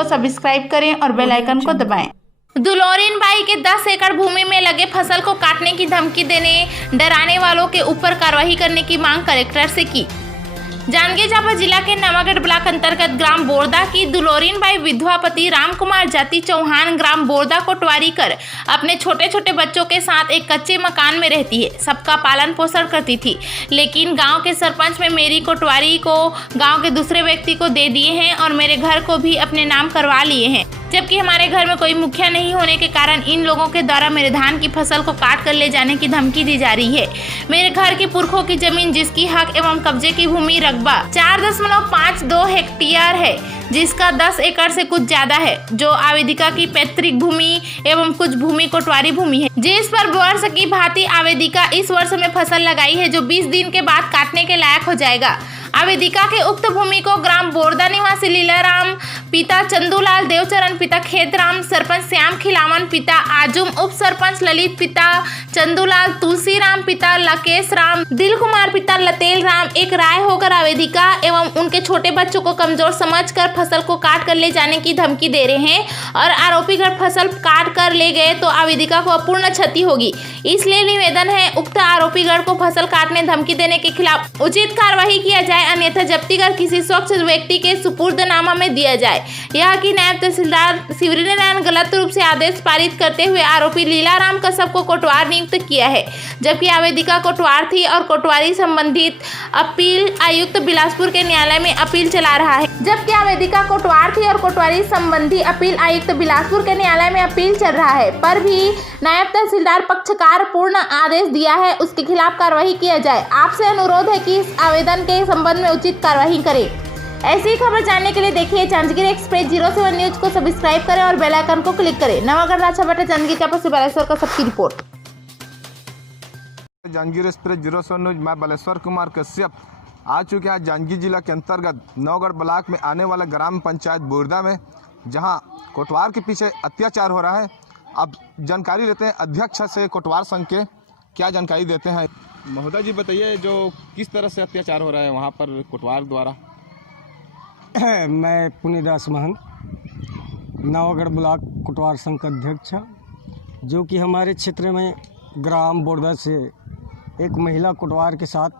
को सब्सक्राइब करें और बेल आइकन को दबाएं। दुलोरिन बाई के 10 एकड़ भूमि में लगे फसल को काटने की धमकी देने डराने वालों के ऊपर कार्रवाई करने की मांग कलेक्टर से की। जांजगीर चांपा जिला के नवागढ़ ब्लॉक अंतर्गत ग्राम बोरदा की दुलोरिन बाई विधवा पति राम कुमार जाति चौहान ग्राम बोरदा कोटवारी कर अपने छोटे छोटे बच्चों के साथ एक कच्चे मकान में रहती है। सबका पालन पोषण करती थी, लेकिन गांव के सरपंच में मेरी कोटवारी को गांव के दूसरे व्यक्ति को दे दिए हैं और मेरे घर को भी अपने नाम करवा लिए हैं, जबकि हमारे घर में कोई मुखिया नहीं होने के कारण इन लोगों के द्वारा मेरे धान की फसल को काट कर ले जाने की धमकी दी जा रही है। मेरे घर की पुरखों की जमीन जिसकी हक एवं कब्जे की भूमि रकबा 4.52 हेक्टेयर है, जिसका 10 एकड़ से कुछ ज्यादा है, जो आवेदिका की पैतृक भूमि एवं कुछ भूमि कोटवारी भूमि है, जिस पर वर्ष की भांति आवेदिका इस वर्ष में फसल लगाई है, जो 20 दिन के बाद काटने के लायक हो जाएगा। आवेदिका के उक्त भूमि को ग्राम बोरदा निवासी लीलाराम पिता चंदूलाल देवचरण पिता खेतराम सरपंच श्याम खिलावन पिता आजुम उप सरपंच ललित पिता चंदूलाल तुलसीराम पिता लकेश राम दिल कुमार पिता लतेल राम एक राय होकर आवेदिका एवं उनके छोटे बच्चों को कमजोर समझकर फसल को काट कर ले जाने की धमकी दे रहे हैं और आरोपीगढ़ फसल काट कर ले गए तो आवेदिका को अपूर्ण क्षति होगी। इसलिए निवेदन है उक्त आरोपीगढ़ को फसल काटने धमकी देने के खिलाफ उचित कार्रवाई किया जाए, अन्यथा जब्ती कर किसी स्वच्छ व्यक्ति के सुपुर्दनामा में दिया जाए। यह कि नायब तहसीलदार शिवरीनारायण गलत रूप से आदेश पारित करते हुए आरोपी लीलाराम कश्यप को कोटवार नियुक्त किया है, जबकि आवेदिका कोटवार थी और कोटवारी संबंधित अपील आयुक्त बिलासपुर के न्यायालय में अपील चला रहा है। जबकि आवेदिका कोटवार थी और कोटवारी संबंधी अपील आयुक्त बिलासपुर के न्यायालय में अपील चल रहा है, पर भी नायब तहसीलदार पक्षकार पूर्ण आदेश दिया है, उसके खिलाफ कार्रवाई किया जाए। आपसे अनुरोध है कि इस आवेदन के संबंध में उचित कार्रवाई करें। ऐसी खबर जानने के लिए देखिए जांजगीर एक्सप्रेस 07 न्यूज को सब्सक्राइब करें और बेल आइकन को क्लिक करें। नवागढ़ राजाभाटा जांजगीर चांपा से बालेश्वर का सबकी रिपोर्ट। जांजगीर एक्सप्रेस 07 न्यूज मैं बालेश्वर कुमार कश्यप आ चुके हैं जांजगीर जिला के अंतर्गत नवागढ़ ब्लॉक में आने वाला ग्राम पंचायत बोरदा में, जहां कोटवार के पीछे अत्याचार हो रहा है। अब जानकारी लेते हैं अध्यक्ष से कोटवार संघ के, क्या जानकारी देते हैं। महोदय जी बताइए, जो किस तरह से अत्याचार हो रहा है वहाँ पर कोटवार द्वारा। मैं पुनीदास महंत नवागढ़ ब्लॉक कोटवार संघ का अध्यक्ष, जो कि हमारे क्षेत्र में ग्राम बोरदा से एक महिला कोटवार के साथ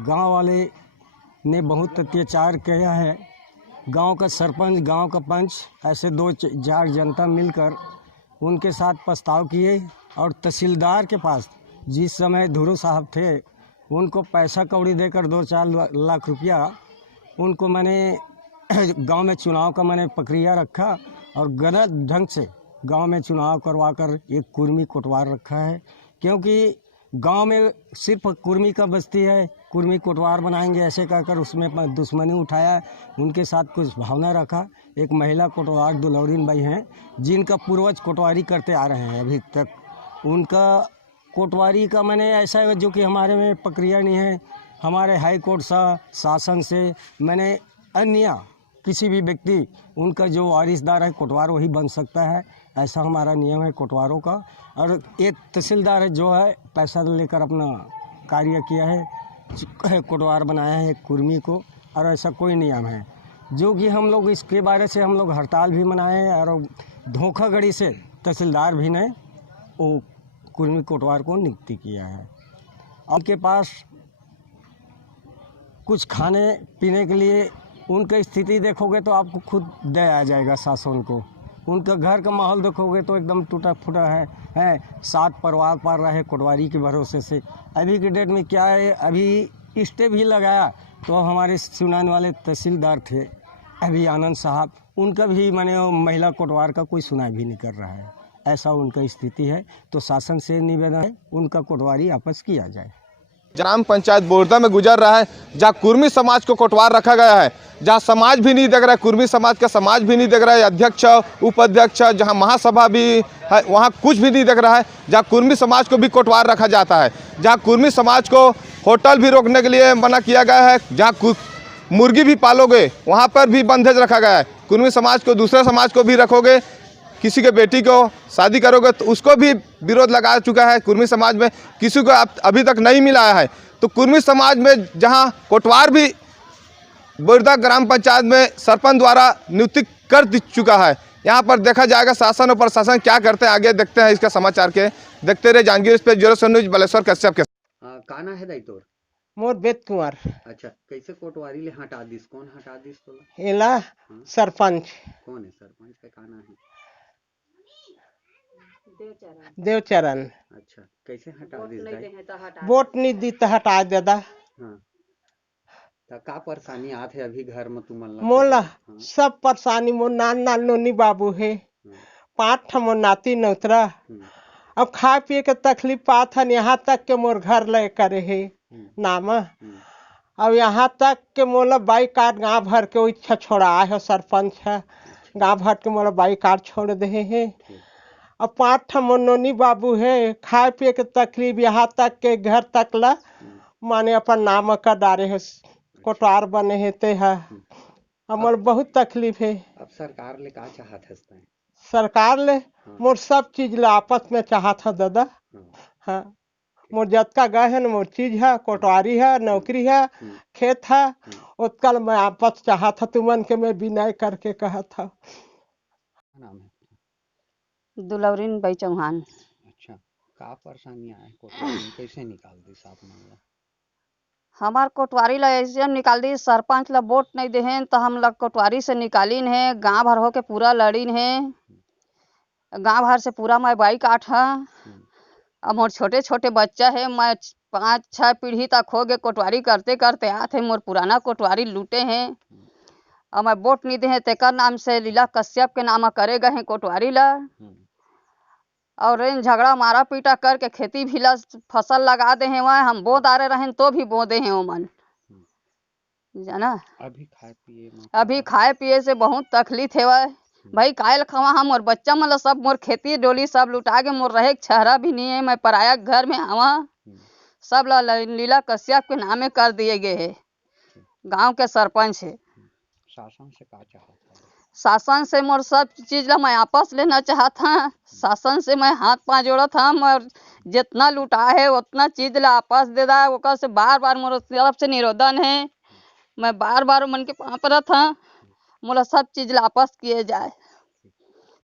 गांव वाले ने बहुत अत्याचार किया है। गांव का सरपंच, गांव का पंच, ऐसे 2-4 जनता मिलकर उनके साथ प्रस्ताव किए और तहसीलदार के पास जिस समय धुरू साहब थे उनको पैसा कौड़ी देकर 2-4 लाख रुपया उनको मैंने गांव में चुनाव का मैंने प्रक्रिया रखा और गलत ढंग से गांव में चुनाव करवाकर एक कुर्मी कोटवार रखा है, क्योंकि गांव में सिर्फ कुर्मी का बस्ती है, कुर्मी कोटवार बनाएंगे ऐसे कहकर उसमें दुश्मनी उठाया, उनके साथ कुछ भावना रखा। एक महिला कोटवार दुलोरिन बाई हैं, जिनका पूर्वज कोटवारी करते आ रहे हैं अभी तक। उनका कोटवारी का मैंने ऐसा है जो कि हमारे में प्रक्रिया नहीं है। हमारे हाई कोर्ट शासन से मैंने अन्य किसी भी व्यक्ति उनका जो वारिसदार है कोटवार वही बन सकता है, ऐसा हमारा नियम है कोटवारों का। और एक तहसीलदार है जो है पैसा लेकर अपना कार्य किया है, कोटवार बनाया है एक कुर्मी को, और ऐसा कोई नियम है जो कि हम लोग इसके बारे से हम लोग हड़ताल भी मनाए हैं और धोखाधड़ी से तहसीलदार भी ने वो कुर्मी कोटवार को नियुक्ति किया है। उनके पास कुछ खाने पीने के लिए उनकी स्थिति देखोगे तो आपको खुद दया आ जाएगा शासन को। उनका घर का माहौल देखोगे तो एकदम टूटा फूटा है 7 परिवार पाल रहा है कोटवारी के भरोसे से। अभी के डेट में क्या है, अभी स्टे भी लगाया तो हमारे सुनाने वाले तहसीलदार थे अभी आनंद साहब, उनका भी मैंने महिला कोटवार का कोई सुनाई भी नहीं कर रहा है, ऐसा उनका स्थिति है। तो शासन से निवेदन है उनका कोटवारी वापस किया जाए। ग्राम पंचायत बोरदा में गुजर रहा है, जहाँ कुर्मी समाज को कोटवार रखा गया है, जहाँ समाज भी नहीं देख रहा है, कुर्मी समाज का समाज भी नहीं देख रहा है, अध्यक्ष उपाध्यक्ष जहाँ महासभा भी है वहाँ कुछ भी नहीं देख रहा है। जहाँ कुर्मी समाज को भी कोटवार रखा जाता है, जहाँ कुर्मी समाज को होटल भी रोकने के लिए मना किया गया है, जहाँ मुर्गी भी पालोगे वहाँ पर भी बंधेज रखा गया है। कुर्मी समाज को दूसरे समाज को भी रखोगे, किसी के बेटी को शादी करोगे तो उसको भी विरोध लगा चुका है। कुर्मी समाज में किसी को अभी तक नहीं मिला है। तो कुर्मी समाज में जहां कोटवार भी बोरदा ग्राम पंचायत में सरपंच द्वारा नियुक्ति कर चुका है। यहाँ पर देखा जाएगा शासन और प्रशासन क्या करते हैं, आगे देखते हैं इसका समाचार के। देखते रहे जांजगीर पे 0 न्यूज बालेश्वर कश्यप के। काना है दाई तोर। मोर बेत कुंवर अच्छा, कैसे कोटवारी ले हटा दिस, कौन हटा दिस तोला? एला सरपंच कौन है सरपंच का काना है? देवचरण अच्छा, कैसे हटा दिस दाई? वोट नहीं दी तो हटा देदा। हाँ, तो का परेशानी आत है अभी घर में तुमन ला? मोला हाँ, सब परेशानी मोर नान नोनी बाबू है, हाँ, 5 ठो मोर नाती नौतरा। हम्म, अब खाए पिए के तकलीफ पात हन, यहाँ तक के मोर घर ले करे है नाम। अब यहाँ तक के मोला बाई कार्ड गाँव भर के इच्छा छोड़ा है, सरपंच है गाँव भर के मोला बाई कार्ड छोड़ दे है। अब 5 ठो मोर नोनी बाबू है, खाए पिए के तकलीफ यहाँ तक के घर तक ला माने अपन नाम कर डारे है, कोटवार बने है ते है। अब मोर बहुत तकलीफ है। अब सरकार ले का चाहत है? सरकार ले मोर सब चीज ला आपस में चाहत है दादा। हाँ, मोर जतका गए है न मोर चीज है, कोटवारी है, नौकरी है, खेत है, उत्कल मैं आपस चाहत है तुमन के मैं विनय करके कहत था। नाम है? दुलौरीन बाई चौहान। अच्छा, का परेशानी आए कोटवारी में, कैसे निकाल दी साहब मामला? हमार कोटवारी ला ऐसे निकाल दी, सरपंच ला वोट नहीं देहेन तो हम लोग कोटवारी से निकालीन है, गांव भर होके पूरा लड़ीन है, गांव भर से पूरा मैं बाई काट है। अब मोर छोटे छोटे बच्चा है, मैं 5-6 पीढ़ी तक हो गए कोटवारी करते करते आते, मोर पुराना कोटवारी लूटे हैं। अब मैं वोट नहीं दे तेकर नाम से लीला कश्यप के नाम करे गए हैं कोटवारी ला, और इन झगड़ा मारा पीटा करके खेती भी ला फसल लगा दे हैं, वहाँ हम बो दारे रहें तो भी बो दे हैं ओमन, जाना। अभी खाए पिए से बहुत तकलीफ है वह भाई, कायल खवा हम और बच्चा मतलब सब मोर खेती डोली सब लुटा के मोर रहे छहरा भी नहीं है, मैं पराया घर में आवा सब लीला कश्यप के नामे कर दिए गए है, गांव के सरपंच है। शासन से का चाहत है? शासन से मोर सब चीज ला मैं आपस लेना चाहता, शासन से मैं हाथ पाँव जोड़ा था, और जितना लुटा है उतना चीज ला आपस दे दा, ओकर से बार बार मोर तरफ से निरोधन है, मैं बार बार मन के पाँव पर था, मोला सब चीज ला आपस किए जाए।